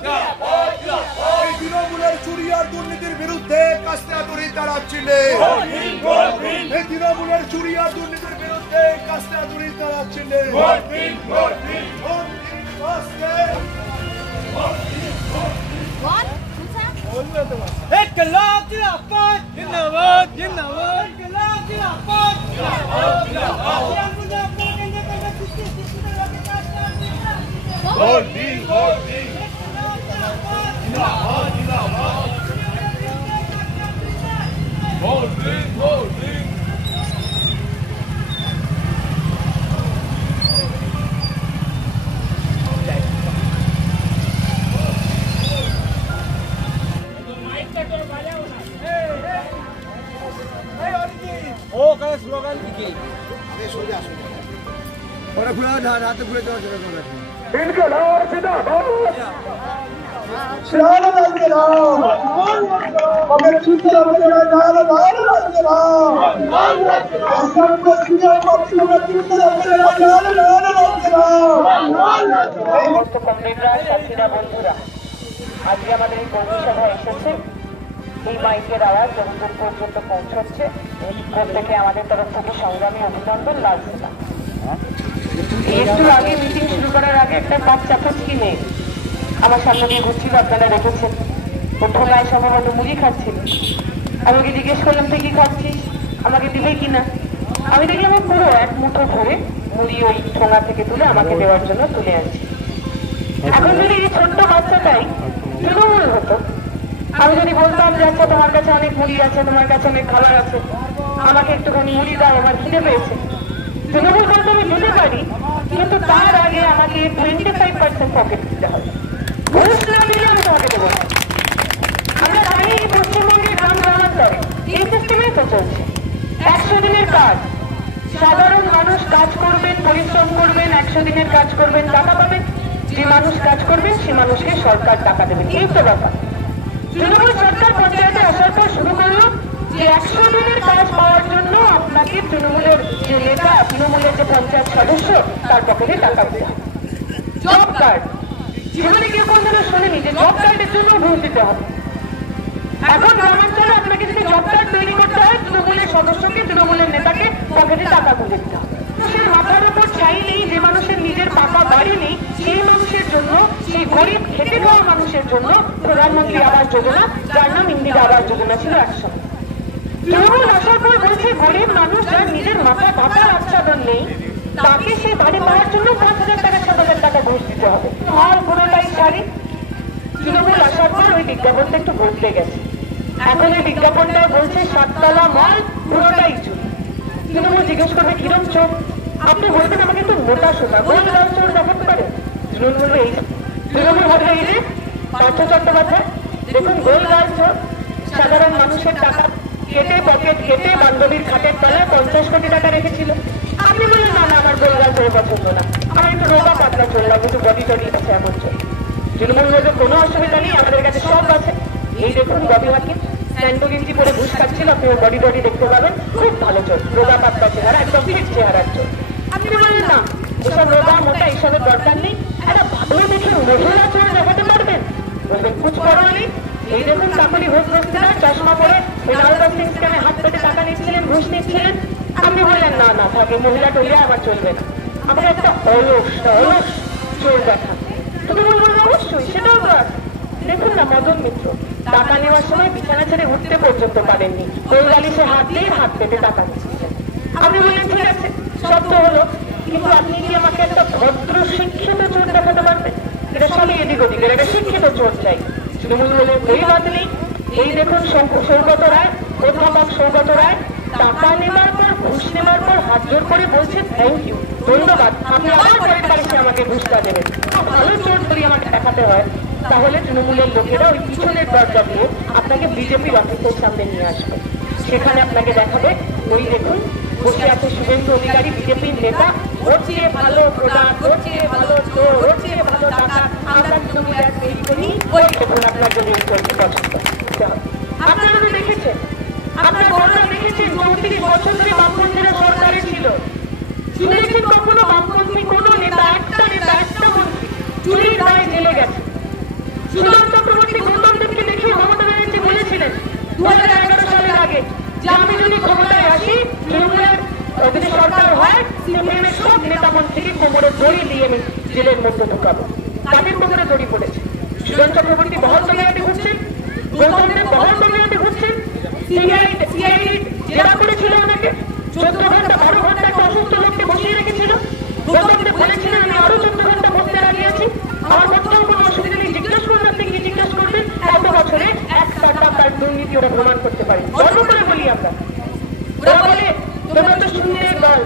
এই তৃণমূলের চুরি আর দুর্নীতির বিরুদ্ধে কাস্তে আতুরি দাঁড়াচ্ছিলে, এই তৃণমূলের চুরি আর দুর্নীতির বিরুদ্ধে কাস্তে আতুরি দাঁড়াচ্ছিলে। বন্ধুরা, আজকে আমাদের এই কর্মী সভা এসেছে, এই মাইকের আওয়াজ যতদূর পর্যন্ত পৌঁছচ্ছে প্রত্যেকে আমাদের তরফ থেকে সংগ্রামী অভিনন্দন লাগছে না। একটু আগে মিটিং শুরু করার আগে একটা বাচ্চা ফুচকি মেয়ে আমার সামনে দিয়ে ঘুরছিল, আপনারা রেখেছেন। ও ঠোঙায় সম্ভবত মুড়ি খাচ্ছিল। আমাকে জিজ্ঞেস করলাম তুই কি খাচ্ছিস, আমাকে দিলে কিনা। আমি দেখলাম পুরো এক মুঠো ভরে মুড়ি ওই ঠোঙা থেকে তুলে আমাকে দেওয়ার জন্য তুলে আনছি। এখন যদি এই ছোট্ট বাচ্চাটাই তৃণমূল হতো, আমি যদি বলতাম যে আচ্ছা তোমার কাছে অনেক মুড়ি আছে, তোমার কাছে অনেক খাবার আছে, আমাকে একটুখানি মুড়ি দাও, আমার খিদে পেয়েছে, তৃণমূল বলতে আমি দিতে পারি, কিন্তু তার আগে আমাকে 25% পকেট দিতে হবে। ঘুষ না দিলে আমি তোমাকে দেবো না। আমরা জানি এই পশ্চিমবঙ্গের গ্রাম গ্রামান্তরে এই সিস্টেমেই তো চলছে। 100 দিনের কাজ, সাধারণ মানুষ কাজ করবেন, পরিশ্রম করবেন, 100 দিনের কাজ করবেন, টাকা পাবেন। যে মানুষ কাজ করবেন সে মানুষকে সরকার টাকা দেবেন, এই তো ব্যাপার। তৃণমূল সরকার পঞ্চায়েতে আসার পর শুরু করলো যে 100 দিনের কাজ পাওয়ার জন্য আপনাকে তৃণমূলের যে নেতা, তৃণমূলের যে পঞ্চায়েত সদস্য, তার পকেটে টাকা দিতে হবে। জব কার্ড, জীবনে কেউ কোনদিনও শোনেনি যে জব কার্ডের জন্য ঘুষ দিতে হবে। এখন গ্রামাঞ্চলে আপনাকে যদি জব কার্ড তৈরি করতে হয়, তৃণমূলের সদস্যকে, তৃণমূলের নেতাকে পকেটে টাকা তুলে দিতে হবে। মানুষের মাথার উপর ছাই নেই, যে মানুষের নিজের পাকা বাড়ি নেই, সেই মানুষের জন্য, সেই গরিব খেটে খাওয়া মানুষের জন্য প্রধানমন্ত্রী আবাস যোজনা, যার নাম ইন্দিরা আবাস যোজনা ছিল একসময়। তৃণমূল আসার পর বলছে গরিব মানুষ যার নিজের মাথায় ভাতার আচ্ছাদন নেই, তাকে সে বাড়ি পাওয়ার জন্য 5,000 টাকা 7,000 টাকা ঘুষ দিতে হবে। মাল পুরোটাই ছাড়ি। তৃণমূল আসার পর ওই বিজ্ঞাপনটা একটু বদলে গেছে। এখন এই বিজ্ঞাপনটা বলছে 7 তলা মাল পুরোটাই চুরি। তৃণমূল জিজ্ঞেস করবে কিরম চোর, আপনি বলবেন আমাকে একটু মোটা সোটা গোল লাল চোর দেখাতে পারে। তৃণমূল বলবে এই, তৃণমূল বলবে এই যে পার্থ চট্টোপাধ্যায়, দেখুন গোল লাল চোর, সাধারণ মানুষের টাকা কেটে, পকেট কেটে বান্ধবীর খাটের তলায় 50 কোটি টাকা রেখেছিল। আপনি বললেন না না, আমার গোল লাল চোর পছন্দ না, আমার একটু রোগা পাতলা চোর লাগবে, একটু বডি টডি আছে এমন চোর। তৃণমূল বলবে কোনো অসুবিধা নেই, আমাদের কাছে সব আছে। এই দেখুন বডি হাকিম স্যান্ডো গেঞ্জি পরে ঘুষ খাচ্ছিল, আপনি ওর বডি টডি দেখতে পাবেন, খুব ভালো চোর, রোগা পাতলা চেহারা, একদম ফিট চেহারার চোর। আপনি বললেন না, এসব রোগা মোটা এইসবের দরকার নেই, একটা ভালো দেখে মহিলা চোর দেখাতে পারবেন, বলবেন কুচ করো নেই। এই দেখুন কাকলি ঘোষ বসছিলেন, চশমা পরে ওই লালবাগ সিং স্ক্যামে হাত পেতে টাকা নিচ্ছিলেন, ঘুষ নিচ্ছিলেন। আপনি বললেন না না থাকে, মহিলা টলিয়া আমার চলবে না, আমাকে একটা অলস চোর দেখা। তুমি বলবেন অবশ্যই সেটাও তো আছে। দেখুন না মদন মিত্র টাকা নেওয়ার সময় বিছানা ছেড়ে উঠতে পর্যন্ত পারেননি, গোলগালিশে হাত দিয়ে হাত পেতে টাকা নিচ্ছিলেন। আপনি বললেন ঠিক আছে সব তো হলো, কিন্তু আপনি কি আমাকে একটা ভদ্র শিক্ষিত চোর দেখাতে পারবেন? এটা সবই এদিক ওদিকের, একটা শিক্ষিত চোর চাই। তৃণমূল বলে ওই বাদ নেই। এই দেখুন সৌগত রায়, অধ্যাপক সৌগত রায় টাকা নেবার পর, ঘুষ নেবার পর হাত জোর করে বলছেন থ্যাংক ইউ, ধন্যবাদ, আপনি আবার পরের বাড়িতে আমাকে ঘুষটা দেবেন। ভালো চোর যদি আমাকে দেখাতে হয়, তাহলে তৃণমূলের লোকেরা ওই পিছনের দরজা দিয়ে আপনাকে বিজেপির অফিসের সামনে নিয়ে আসবে, সেখানে আপনাকে দেখাবে ওই দেখুন বসে আছে শুভেন্দু অধিকারী, বিজেপির নেতা, ওর চেয়ে ভালো প্রোডাক্ট, ওর চেয়ে ভালো চোর, ওর চেয়ে ভালো টাকা আমরা তৃণমূল এক তৈরি করি, ওই দেখুন আপনার যদি ওই চোরকে পছন্দ। আপনারা তো দেখেছেন, আপনার বড়রা দেখেছেন 34 বছর ধরে বামপন্থীরা সরকারে ছিল, শুনেছেন কখনো বামপন্থী কোন নেতা, একটা মন্ত্রী চুরির দায়ে জেলে গেছে? সুজন চক্রবর্তী গৌতম দেবকে দেখিয়ে মমতা ব্যানার্জি বলেছিলেন 2011 সালের আগে যে আমি যদি ক্ষমতায় আসি, তৃণমূলের যদি সরকার হয়, সিপিএমের সব নেতা মন্ত্রীকে কোমরে দড়ি দিয়ে আমি জেলের মধ্যে ঢুকাবো। তাদের কোমরে দড়ি পড়েছে। সুজন চক্রবর্তী বহল তবিয়াতে ঘুরছেন, গৌতম দেব বহল তবিয়াতে ঘুরছেন, সিআইডি জেরা করেছিল ওনাকে, 14 ঘন্টা 12 ঘন্টা একটা অসুস্থ লোককে বসিয়ে রেখেছিল। গৌতম দেব বলেছিলেন আমি আরো 14 ঘন্টা বসতে রাজি আছি, আমার কোথাও কোনো অসুবিধা নেই, জিজ্ঞেস করুন, আপনি কি জিজ্ঞেস করবেন? এত বছরে একটা টাকার দুর্নীতি ওরা প্রমাণ করতে পারে। গর্ব করে বলি আমরা। ওরা বলে তোমরা তো শূন্যের দল,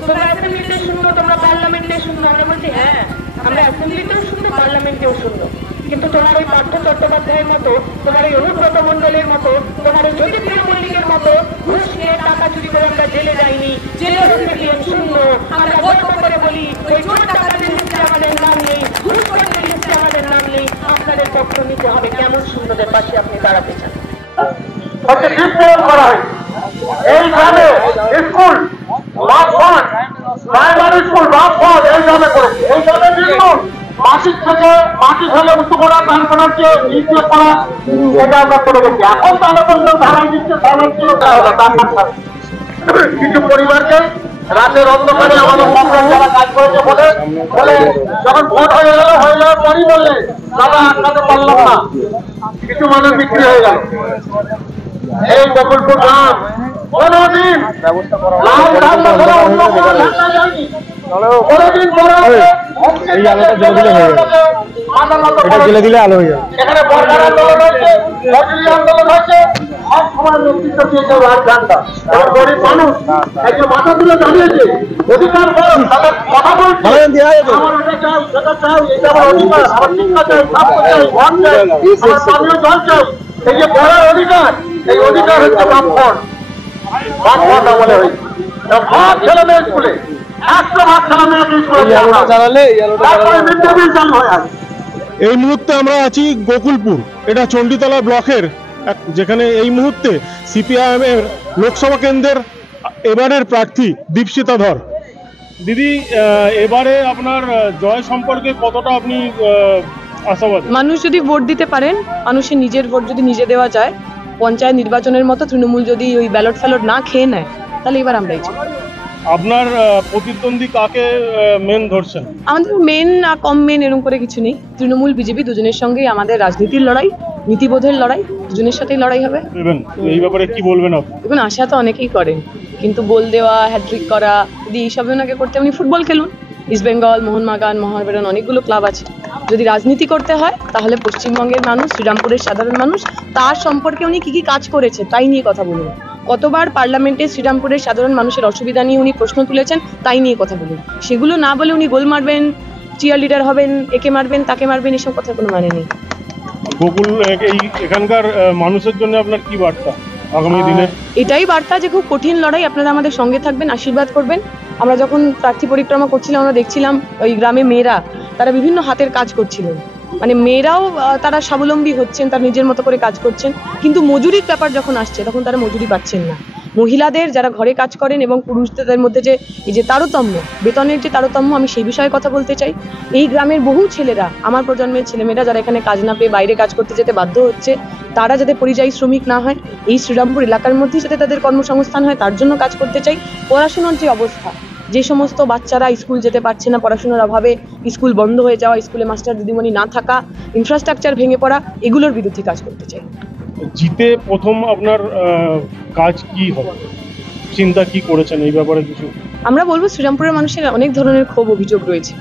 তোমরা অ্যাসেম্বলিতে শূন্য, তোমরা পার্লামেন্টে শূন্য। আমরা বলছি হ্যাঁ, আমরা অ্যাসেম্বলিতেও শূন্য, পার্লামেন্টেও শূন্য, কিন্তু তোমার ওই পার্থ চট্টোপাধ্যায়ের মতো, তোমার ওই অনুব্রত মণ্ডলের মতো, তোমার ওই জ্যোতিপ্রিয় মল্লিকের মতো ঘুষ খেয়ে টাকা চুরি করে আমরা জেলে যাইনি, জেলে শূন্য। আমরা গর্ব করে বলি ওই চোর টাকাদের লিস্টে আমাদের নাম নেই, ঘুষ করতে লিস্টে আমাদের নাম নেই। আপনাদের পক্ষ নিতে হবে, কেমন শূন্যদের পাশে আপনি দাঁড়াতে চান? এই গ্রামে স্কুল প্রাইমারি স্কুল এই গ্রামে করেছে। এই গ্রামে বিল্কুল মাসিক থেকে মাটি ফেলে উঁচু করা, ধান করার চেয়ে নিচে করা, এটা আমরা করে গেছি। এখন তাহলে পর্যন্ত ধারাই দিচ্ছে, কিছু পরিবারকে রাতের অন্ধকারে আমাদের সরকার যারা কাজ করেছে বলে যখন ভোট হয়ে যাওয়ার পরই বললে দাদা আটকাতে পারলাম না, কিছু মানুষ বিক্রি হয়ে গেল। এই বকুলপুর গ্রাম কোনদিন লাল ঝান্ডা ধরে অন্য কোনো ঝান্ডা যায়নি, কোনদিন এখানে বর্ডার আন্দোলন হয়েছে, আন্দোলন হয়েছে, সব সময় নেতৃত্ব দিয়েছে লাল ঝান্ডা। এবং গরিব মানুষ একজন মাথা তুলে দাঁড়িয়েছে, অধিকার কথা বলছে, আমার এটা চাই, সেটা চাই, এটা আমার অধিকার, আমার শিক্ষা চাই, স্বাস্থ্য চাই, ঘর চাই, আমার পানীয় জল চাই। এই যে পড়ার অধিকার, এই অধিকার হচ্ছে বামফ্রন্ট আমলে হয়েছে। ভাগ ছেলে মেয়ে স্কুলে 100 ভাগ ছেলে মেয়েকে স্কুলে তারপরে মিড ডে মিল চালু হয়ে আসে। এই মুহূর্তে আমরা আছি গোকুলপুর, এটা চণ্ডীতলা ব্লকের, যেখানে এই মুহূর্তে সিপিআইএম এর লোকসভা কেন্দ্রের এবারের প্রার্থী দীপশিতা ধর। দিদি, এবারে আপনার জয় সম্পর্কে কতটা আপনি আশাবাদী? মানুষ যদি ভোট দিতে পারেন, মানুষের নিজের ভোট যদি নিজে দেওয়া যায়, পঞ্চায়েত নির্বাচনের মতো তৃণমূল যদি ওই ব্যালট ফ্যালট না খেয়ে নেয়, তাহলে এবার আমরাই চাই। আপনার প্রতিদ্বন্দ্বী কাকে মেন ধরছেন? আমাদের মেন না কম মেন এরকম করে কিছু নেই। তৃণমূল বিজেপি দুজনের সঙ্গেই আমাদের রাজনীতির লড়াই, নীতিবোধের লড়াই, দুজনের সাথেই লড়াই হবে। এই ব্যাপারে কি বলবেন আপনি? দেখুন, আশা তো অনেকেই করেন, কিন্তু গোল দেওয়া, হ্যাট্রিক করা, যদি এইসব ওনাকে করতে, উনি ফুটবল খেলুন। ইস্ট বেঙ্গল, মোহনবাগান, মোহনবাগান অনেকগুলো ক্লাব আছে। যদি রাজনীতি করতে হয় তাহলে পশ্চিমবঙ্গের মানুষ, শ্রীরামপুরের সাধারণ মানুষ, তার সম্পর্কে উনি কি কি কাজ করেছে তাই নিয়ে কথা বলুন। কতবার পার্লামেন্টে শ্রীরামপুরের সাধারণ মানুষের অসুবিধা নিয়ে উনি প্রশ্ন তুলেছেন, তাই নিয়ে কথা বলুন। সেগুলো না বলে উনি গোল মারবেন, চিয়ার লিডার হবেন, একে মারবেন, তাকে মারবেন, এসব কথার কোনো মানে নেই। গোকুল এখানকার মানুষের জন্য আপনার কি বার্তা আগামী দিনে? এটাই বার্তা যে খুব কঠিন লড়াই, আপনারা আমাদের সঙ্গে থাকবেন, আশীর্বাদ করবেন। আমরা যখন প্রার্থী পরিক্রমা করছিলাম, আমরা দেখছিলাম ওই গ্রামে মেয়েরা তারা বিভিন্ন হাতের কাজ করছিলেন, মানে মেয়েরাও তারা স্বাবলম্বী হচ্ছেন, তার নিজের মতো করে কাজ করছেন, কিন্তু মজুরির ব্যাপার যখন আসছে তখন তারা মজুরি পাচ্ছেন না। মহিলাদের যারা ঘরে কাজ করেন এবং পুরুষদের মধ্যে যে এই যে তারতম্য, বেতনের যে তারতম্য, আমি সেই বিষয়ে কথা বলতে চাই। এই গ্রামের বহু ছেলেরা, আমার প্রজন্মের ছেলেমেয়েরা যারা এখানে কাজ না পেয়ে বাইরে কাজ করতে যেতে বাধ্য হচ্ছে, তারা যাতে পরিযায়ী শ্রমিক না হয়, এই শ্রীরামপুর এলাকার মধ্যেই যাতে তাদের কর্মসংস্থান হয়, তার জন্য কাজ করতে চাই। পড়াশোনার যে অবস্থা, যে সমস্ত বাচ্চারা স্কুল যেতে পারছে না, পড়াশোনার অভাবে স্কুল বন্ধ হয়ে যাওয়া, স্কুলে মাস্টার দিদিমণি না থাকা, ইনফ্রাস্ট্রাকচার ভেঙে পড়া, এগুলোর বিরুদ্ধে কাজ করতে চাই। জিতে প্রথম আপনার কাজ কি হবে, চিন্তা কি করেছেন এই ব্যাপারে কিছু? আমরা বলবো, শ্রীরামপুরের মানুষের অনেক ধরনের ক্ষোভ অভিযোগ রয়েছে।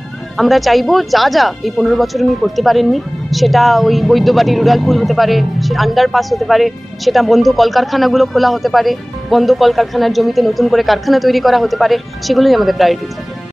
আমরা চাইবো যা যা এই 15 বছর উনি করতে পারেননি, সেটা ওই বৈদ্যবাড়ি রুরাল পুল হতে পারে, সেটা আন্ডারপাস হতে পারে, সেটা বন্ধ কলকারখানাগুলো খোলা হতে পারে, বন্ধ কলকারখানার জমিতে নতুন করে কারখানা তৈরি করা হতে পারে, সেগুলোই আমাদের প্রায়োরিটি থাকে।